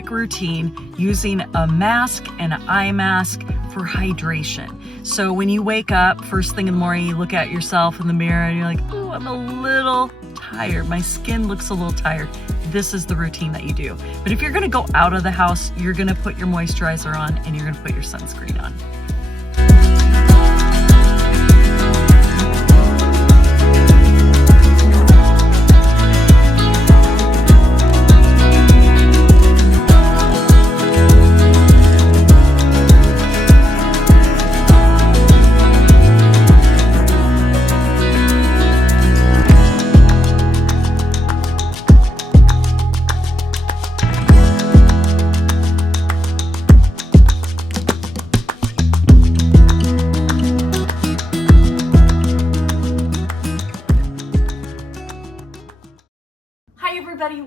quick routine using a mask and an eye mask for hydration. So when you wake up first thing in the morning, you look at yourself in the mirror and you're like, oh, I'm a little tired. My skin looks a little tired. This is the routine that you do. But if you're gonna go out of the house, you're gonna put your moisturizer on and you're gonna put your sunscreen on.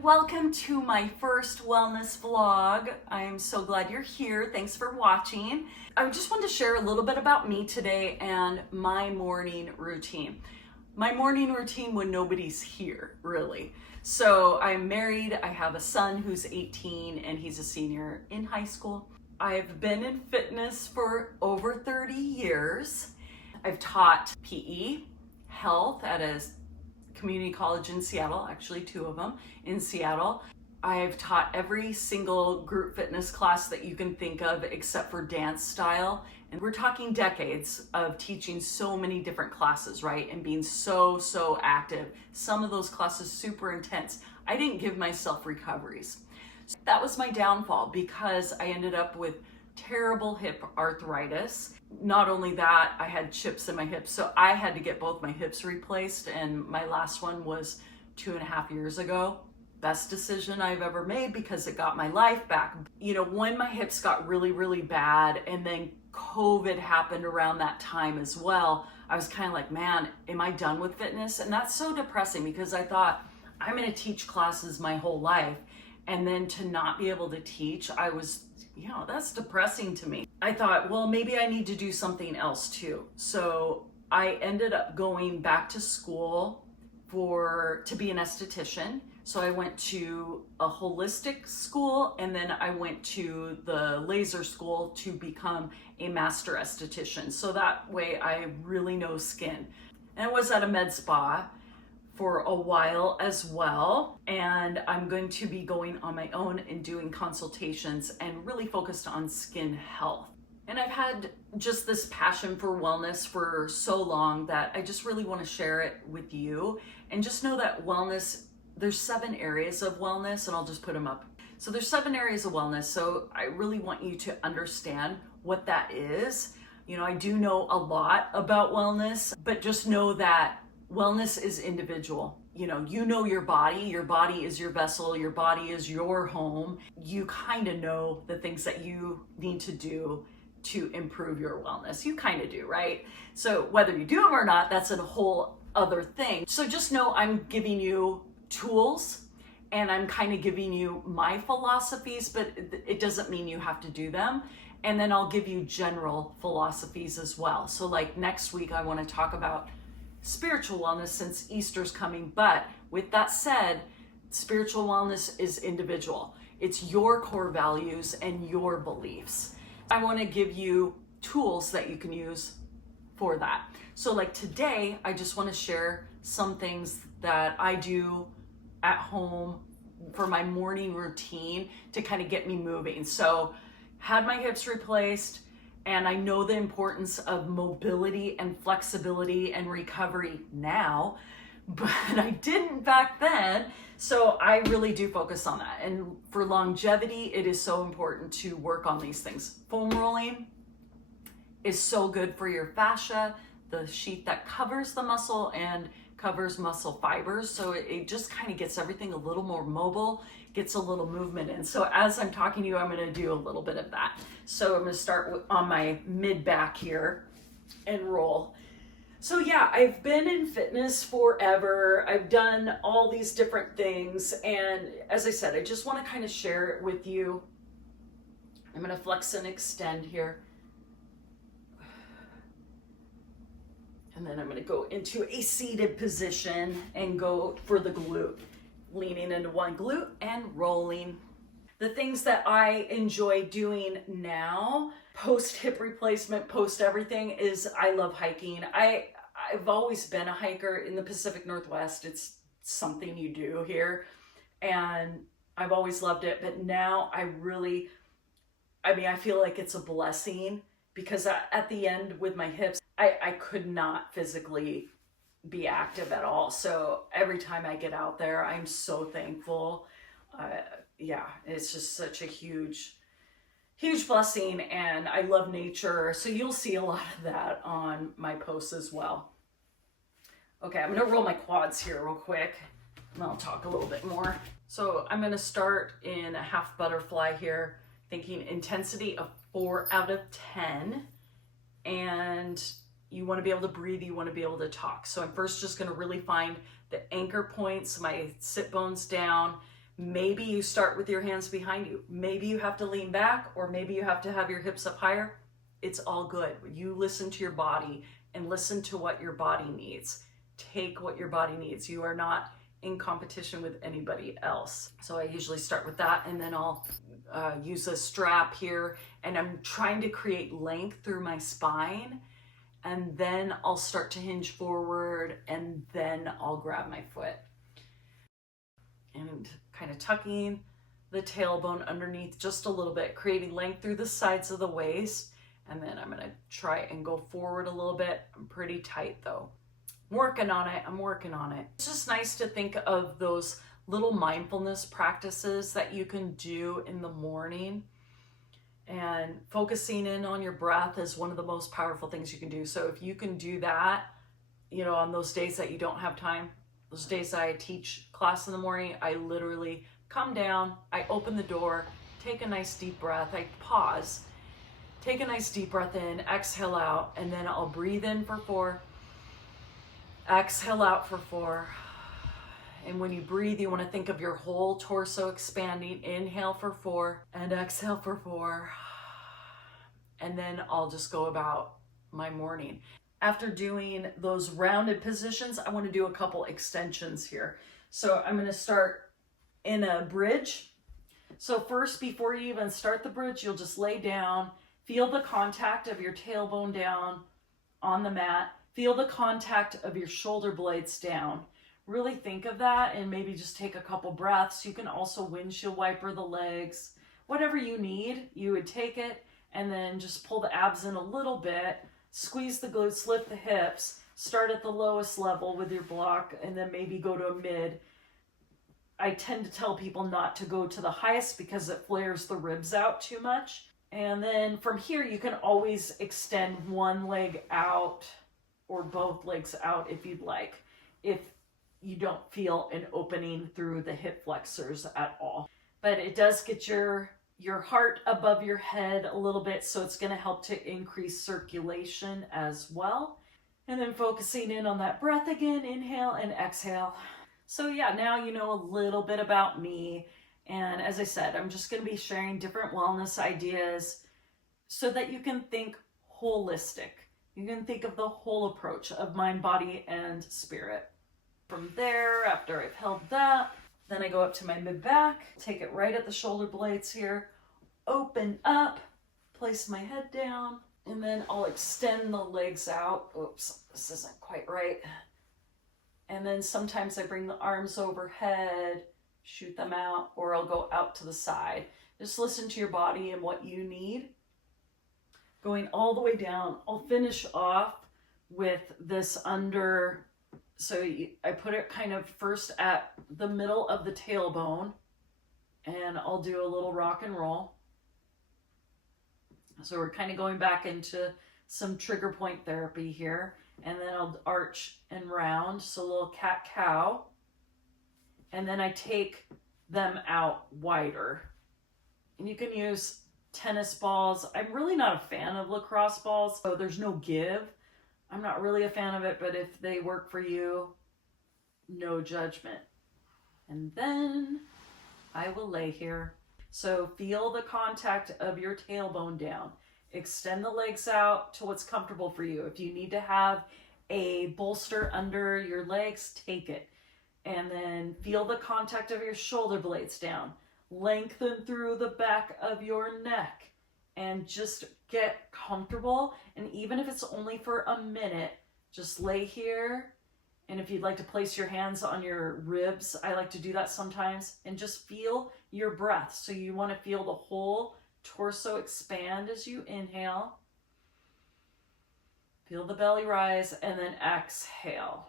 Welcome to my first wellness vlog. I am so glad you're here. Thanks for watching. I just wanted to share a little bit about me today and my morning routine. My morning routine when nobody's here, really. So I'm married, I have a son who's 18 and he's a senior in high school. I've been in fitness for over 30 years. I've taught PE, health at a community college in Seattle, actually 2 of them in Seattle. I've taught every single group fitness class that you can think of except for dance style. And we're talking decades of teaching so many different classes, right? And being so active. Some of those classes super intense. I didn't give myself recoveries. So that was my downfall because I ended up with terrible hip arthritis. Not only that, I had chips in my hips, so I had to get both my hips replaced, and my last one was 2.5 years ago. Best decision I've ever made because it got my life back. You know, when my hips got really bad and then COVID happened around that time as well, I was kind of like, man, am I done with fitness? And that's so depressing because I thought I'm going to teach classes my whole life, and then to not be able to teach, I was, you know, that's depressing to me. I thought, well, maybe I need to do something else too. So I ended up going back to school to be an esthetician. So I went to a holistic school and then I went to the laser school to become a master esthetician. So that way I really know skin. And I was at a med spa for a while as well, and I'm going to be going on my own and doing consultations and really focused on skin health. And I've had just this passion for wellness for so long that I just really want to share it with you. And just know that wellness, there's 7 areas of wellness, and I'll just put them up. So there's 7 areas of wellness, so I really want you to understand what that is. You know, I do know a lot about wellness, but just know that wellness is individual. You know your body is your vessel, your body is your home. You kind of know the things that you need to do to improve your wellness. You kind of do, right? So whether you do them or not, that's a whole other thing. So just know I'm giving you tools and I'm kind of giving you my philosophies, but it doesn't mean you have to do them. And then I'll give you general philosophies as well. So like next week, I want to talk about spiritual wellness since Easter's coming. But with that said, spiritual wellness is individual. It's your core values and your beliefs. I want to give you tools that you can use for that. So like today, I just want to share some things that I do at home for my morning routine to kind of get me moving. So had my hips replaced, and I know the importance of mobility and flexibility and recovery now, but I didn't back then. So I really do focus on that. And for longevity, it is so important to work on these things. Foam rolling is so good for your fascia, the sheath that covers the muscle and covers muscle fibers. So it just kind of gets everything a little more mobile, gets a little movement in. So as I'm talking to you, I'm going to do a little bit of that. So I'm going to start on my mid back here and roll. So yeah, I've been in fitness forever. I've done all these different things. And as I said, I just want to kind of share it with you. I'm going to flex and extend here. And then I'm going to go into a seated position and go for the glute, leaning into one glute and rolling. The things that I enjoy doing now, post hip replacement, post everything, is I love hiking. I've always been a hiker in the Pacific Northwest. It's something you do here, and I've always loved it. But now I feel like it's a blessing, because at the end with my hips, I could not physically be active at all. So every time I get out there, I'm so thankful. Yeah, it's just such a huge blessing, and I love nature. So you'll see a lot of that on my posts as well. Okay, I'm gonna roll my quads here real quick, and I'll talk a little bit more. So I'm gonna start in a half butterfly here, thinking intensity of 4 out of 10. And you wanna be able to breathe, you wanna be able to talk. So I'm first just gonna really find the anchor points, my sit bones down. Maybe you start with your hands behind you. Maybe you have to lean back, or maybe you have to have your hips up higher. It's all good. You listen to your body and listen to what your body needs. Take what your body needs. You are not in competition with anybody else. So I usually start with that, and then I'll use a strap here, and I'm trying to create length through my spine, and then I'll start to hinge forward, and then I'll grab my foot. And kind of tucking the tailbone underneath just a little bit, creating length through the sides of the waist. And then I'm gonna try and go forward a little bit. I'm pretty tight though. I'm working on it. It's just nice to think of those little mindfulness practices that you can do in the morning. And focusing in on your breath is one of the most powerful things you can do. So if you can do that, on those days that you don't have time, those days I teach class in the morning, I literally come down, I open the door, take a nice deep breath, I pause, take a nice deep breath in, exhale out, and then I'll breathe in for 4, exhale out for 4. And when you breathe, you want to think of your whole torso expanding. Inhale for 4 and exhale for 4. And then I'll just go about my morning. After doing those rounded positions, I want to do a couple extensions here. So I'm going to start in a bridge. So first, before you even start the bridge, you'll just lay down, feel the contact of your tailbone down on the mat, feel the contact of your shoulder blades down. Really think of that, and maybe just take a couple breaths. You can also windshield wiper the legs. Whatever you need, you would take it, and then just pull the abs in a little bit. Squeeze the glutes, lift the hips, start at the lowest level with your block, and then maybe go to a mid. I tend to tell people not to go to the highest because it flares the ribs out too much. And then from here, you can always extend one leg out or both legs out if you'd like, if you don't feel an opening through the hip flexors at all. But it does get your heart above your head a little bit, so it's going to help to increase circulation as well. And then focusing in on that breath again, inhale and exhale. So yeah, now you know a little bit about me. And as I said, I'm just going to be sharing different wellness ideas so that you can think holistic. You can think of the whole approach of mind, body, and spirit. From there, after I've held that, then I go up to my mid-back, take it right at the shoulder blades here, open up, place my head down, and then I'll extend the legs out. Oops, this isn't quite right. And then sometimes I bring the arms overhead, shoot them out, or I'll go out to the side. Just listen to your body and what you need. Going all the way down, I'll finish off with this under. So I put it kind of first at the middle of the tailbone, and I'll do a little rock and roll. So we're kind of going back into some trigger point therapy here. And then I'll arch and round, so a little cat-cow. And then I take them out wider. And you can use tennis balls. I'm really not a fan of lacrosse balls, so there's no give. I'm not really a fan of it, but if they work for you, no judgment. And then I will lay here. So feel the contact of your tailbone down. Extend the legs out to what's comfortable for you. If you need to have a bolster under your legs, take it. And then feel the contact of your shoulder blades down. lengthen through the back of your neck and just get comfortable. And even if it's only for a minute, just lay here. And if you'd like to place your hands on your ribs, I like to do that sometimes, and just feel your breath. So you want to feel the whole torso expand as you inhale. Feel the belly rise, and then exhale.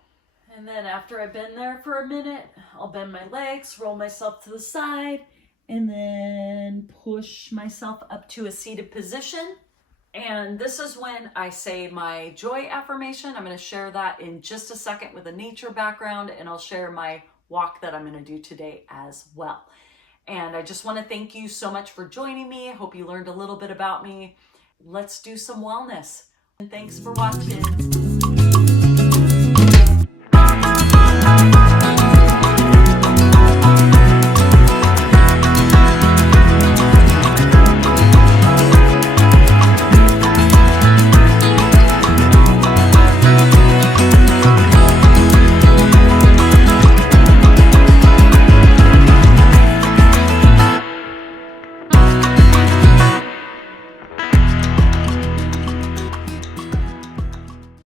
And then after I've been there for a minute, I'll bend my legs, roll myself to the side, and then push myself up to a seated position. And this is when I say my joy affirmation. I'm going to share that in just a second with a nature background, and I'll share my walk that I'm going to do today as well. And I just want to thank you so much for joining me. I hope you learned a little bit about me. Let's do some wellness. And thanks for watching.